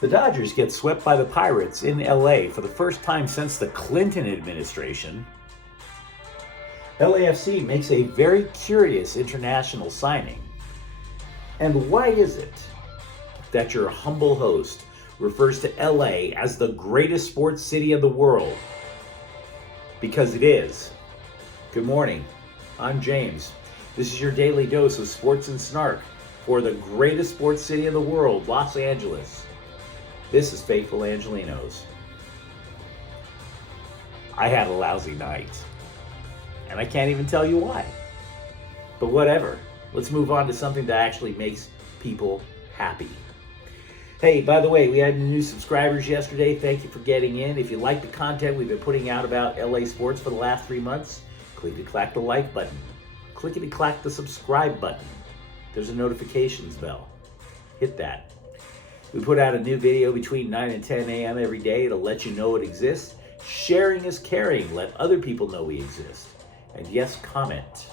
The Dodgers get swept by the Pirates in LA for the first time since the Clinton administration. LAFC makes a very curious international signing. And why is it that your humble host refers to LA as the greatest sports city in the world? Because it is. Good morning. I'm James. This is your daily dose of sports and snark for the greatest sports city in the world, Los Angeles. This is Faithful Angelenos. I had a lousy night, and I can't even tell you why. But whatever. Let's move on to something that actually makes people happy. Hey, by the way, we had new subscribers yesterday. Thank you for getting in. If you like the content we've been putting out about LA sports for the last 3 months, clickety-clack the like button. Clickety-clack the subscribe button. There's a notifications bell. Hit that. We put out a new video between 9 and 10 a.m. every day to let you know it exists. Sharing is caring. Let other people know we exist. And yes, comment.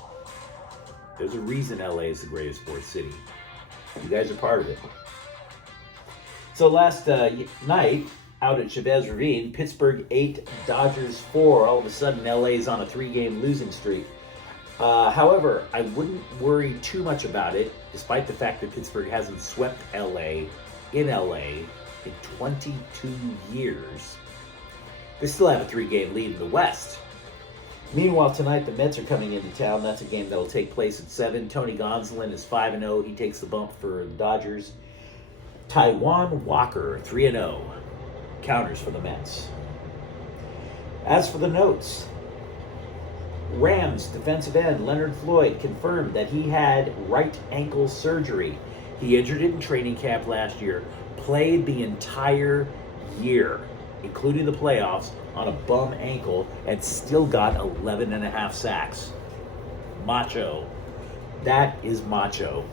There's a reason LA is the greatest sports city. You guys are part of it. So last night, out at Chavez Ravine, Pittsburgh 8, Dodgers 4. All of a sudden, LA is on a 3-game losing streak. However, I wouldn't worry too much about it, despite the fact that Pittsburgh hasn't swept LA in 22 years. They still have a 3-game lead in the West. Meanwhile, tonight the Mets are coming into town. That's a game that will take place at 7. Tony Gonsolin is 5-0. He takes the bump for the Dodgers. Taijuan Walker, 3-0. Counters for the Mets. As for the notes, Rams defensive end Leonard Floyd confirmed that he had right ankle surgery. He injured it in training camp last year, played the entire year, including the playoffs, on a bum ankle, and still got 11 and a half sacks. Macho. That is macho.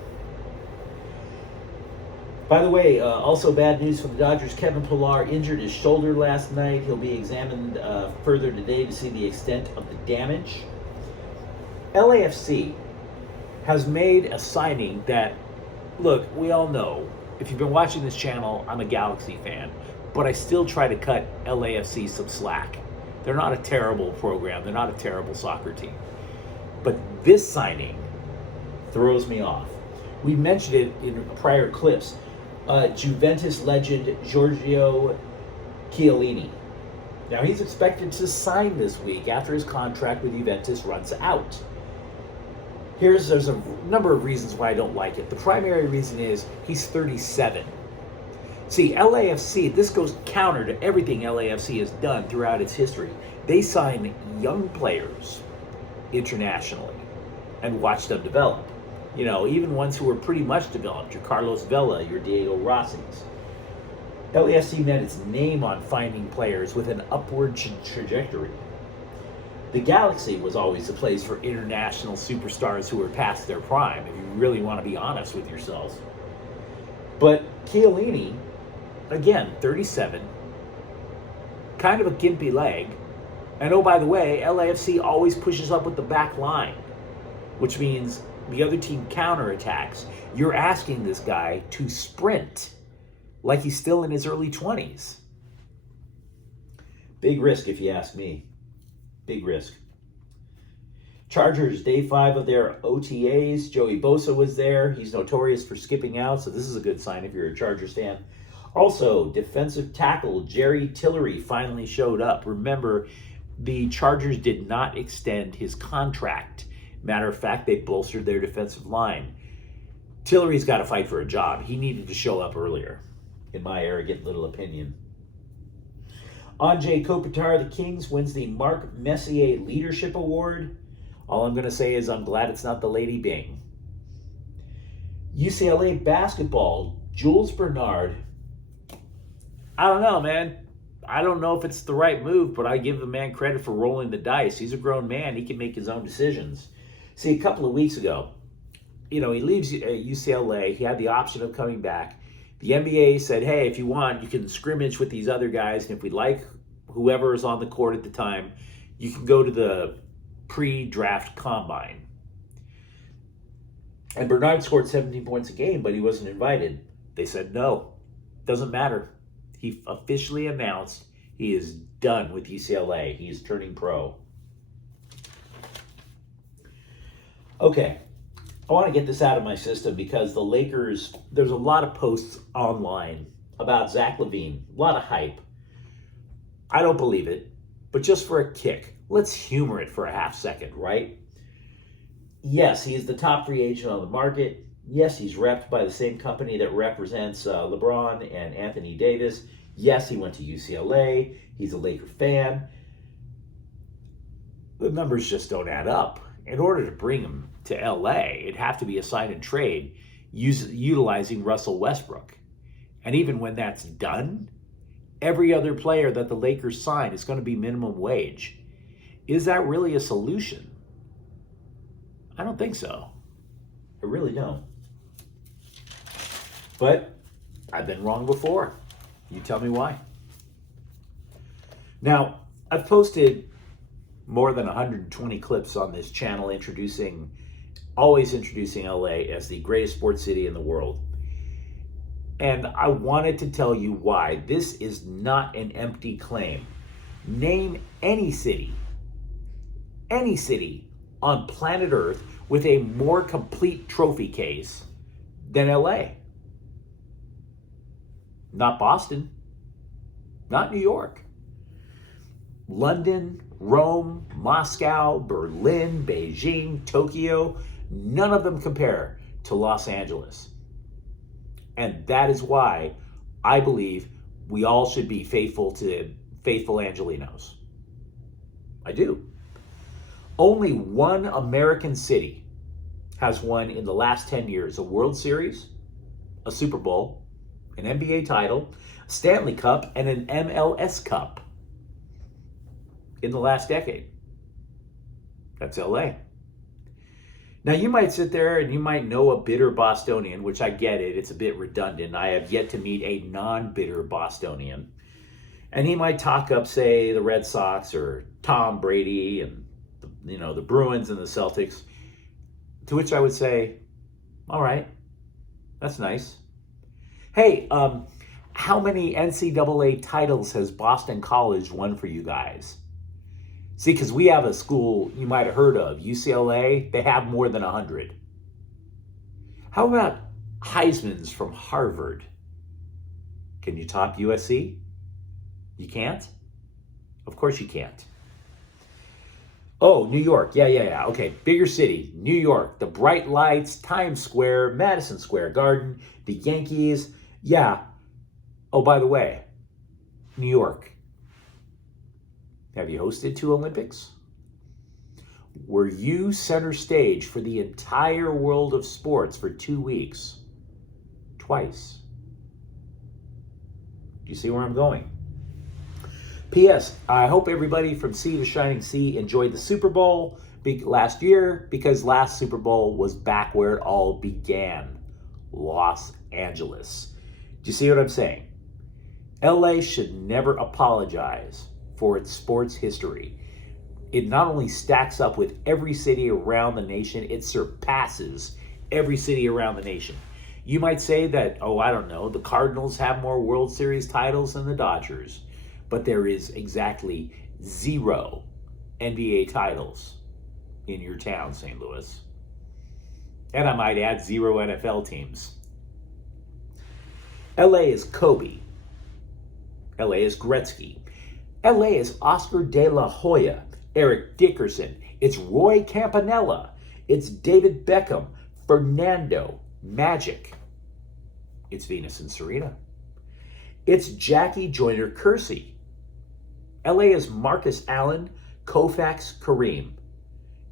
By the way, also bad news for the Dodgers. Kevin Pillar injured his shoulder last night. He'll be examined further today to see the extent of the damage. LAFC has made a signing that, look, we all know, if you've been watching this channel, I'm a Galaxy fan, but I still try to cut LAFC some slack. They're not a terrible program. They're not a terrible soccer team. But this signing throws me off. We mentioned it in prior clips. Juventus legend Giorgio Chiellini. Now, he's expected to sign this week after his contract with Juventus runs out. There's a number of reasons why I don't like it. The primary reason is he's 37. See, LAFC, this goes counter to everything LAFC has done throughout its history. They sign young players internationally and watch them develop. You know, even ones who are pretty much developed, your Carlos Vela, your Diego Rossi's. LAFC made its name on finding players with an upward trajectory. The Galaxy was always the place for international superstars who are past their prime, if you really want to be honest with yourselves. But Chiellini, again, 37, kind of a gimpy leg. And oh, by the way, LAFC always pushes up with the back line, which means the other team counterattacks. You're asking this guy to sprint like he's still in his early 20s. Big risk, if you ask me. Big risk. Chargers, day 5 of their OTAs. Joey Bosa was there. He's notorious for skipping out, so this is a good sign if you're a Chargers fan. Also, defensive tackle Jerry Tillery finally showed up. Remember, the Chargers did not extend his contract. Matter of fact, they bolstered their defensive line. Tillery's got to fight for a job. He needed to show up earlier, in my arrogant little opinion. Anze Kopitar, the Kings, wins the Mark Messier Leadership Award. All I'm going to say is I'm glad it's not the Lady Bing. UCLA basketball, Jules Bernard. I don't know, man. I don't know if it's the right move, but I give the man credit for rolling the dice. He's a grown man. He can make his own decisions. See, a couple of weeks ago, he leaves UCLA. He had the option of coming back. The NBA said, hey, if you want, you can scrimmage with these other guys. And if we like whoever is on the court at the time, you can go to the pre-draft combine. And Bernard scored 17 points a game, but he wasn't invited. They said, no, doesn't matter. he officially announced he is done with UCLA. He is turning pro. Okay, I want to get this out of my system because the Lakers, there's a lot of posts online about Zach LaVine, a lot of hype. I don't believe it, but just for a kick, let's humor it for a half second, right? Yes, he is the top free agent on the market. Yes, he's repped by the same company that represents LeBron and Anthony Davis. Yes, he went to UCLA. He's a Laker fan. The numbers just don't add up. In order to bring him to LA, it'd have to be a sign and trade utilizing Russell Westbrook. And even when that's done, every other player that the Lakers sign is going to be minimum wage. Is that really a solution? I don't think so. I really don't. But I've been wrong before. You tell me why. Now, I've posted more than 120 clips on this channel always introducing LA as the greatest sports city in the world. And I wanted to tell you why this is not an empty claim. Name any city on planet Earth with a more complete trophy case than LA. Not Boston, not New York. London, Rome, Moscow, Berlin, Beijing, Tokyo, none of them compare to Los Angeles. And that is why I believe we all should be faithful Angelenos. I do. Only one American city has won in the last 10 years a World Series, a Super Bowl, an NBA title, a Stanley Cup, and an MLS Cup in the last decade. That's LA. Now, you might sit there and you might know a bitter Bostonian, which I get it. It's a bit redundant. I have yet to meet a non-bitter Bostonian. And he might talk up, say, the Red Sox or Tom Brady and, the Bruins and the Celtics. To which I would say, all right, that's nice. Hey, how many NCAA titles has Boston College won for you guys? See, because we have a school you might have heard of, UCLA. They have more than 100. How about Heisman's from Harvard? Can you top USC? You can't? Of course you can't. Oh, New York. Yeah. Okay, bigger city. New York. The bright lights, Times Square, Madison Square Garden, the Yankees. Yeah. Oh, by the way, New York. Have you hosted 2 Olympics? Were you center stage for the entire world of sports for 2 weeks? Twice. Do you see where I'm going? P.S. I hope everybody from Sea to Shining Sea enjoyed the Super Bowl last year, because last Super Bowl was back where it all began, Los Angeles. Do you see what I'm saying? LA should never apologize for its sports history. It not only stacks up with every city around the nation, it surpasses every city around the nation. You might say that, I don't know, the Cardinals have more World Series titles than the Dodgers, but there is exactly 0 NBA titles in your town, St. Louis. And I might add 0 NFL teams. LA is Kobe. LA is Gretzky. LA is Oscar de la Hoya, Eric Dickerson. It's Roy Campanella. It's David Beckham, Fernando, Magic. It's Venus and Serena. It's Jackie Joyner Kersey. LA is Marcus Allen, Koufax Kareem.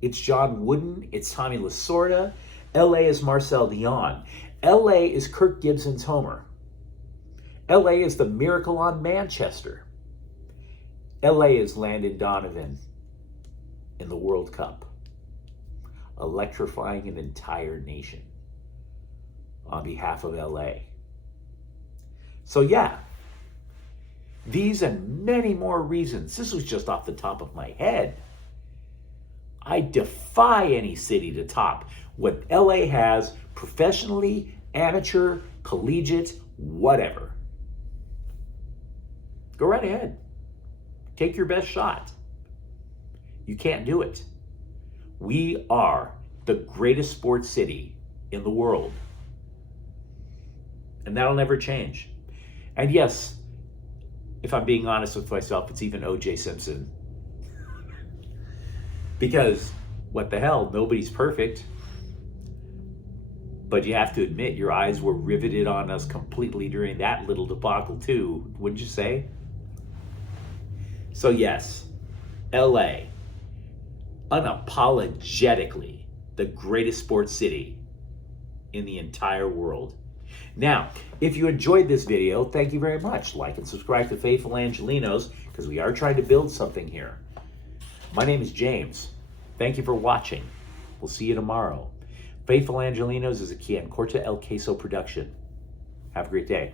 It's John Wooden. It's Tommy Lasorda. LA is Marcel Dion. LA is Kirk Gibson's Homer. LA is the Miracle on Manchester. LA is Landon Donovan in the World Cup, electrifying an entire nation on behalf of LA. So yeah, these and many more reasons. This was just off the top of my head. I defy any city to top what LA has professionally, amateur, collegiate, whatever. Go right ahead. Take your best shot. You can't do it. We are the greatest sports city in the world. And that'll never change. And yes, if I'm being honest with myself, it's even O.J. Simpson. Because, what the hell, nobody's perfect. But you have to admit, your eyes were riveted on us completely during that little debacle too, wouldn't you say? So yes, LA, unapologetically the greatest sports city in the entire world. Now, if you enjoyed this video, thank you very much. Like and subscribe to Faithful Angelenos, because we are trying to build something here. My name is James. Thank you for watching. We'll see you tomorrow. Faithful Angelenos is a Quian Corta El Queso production. Have a great day.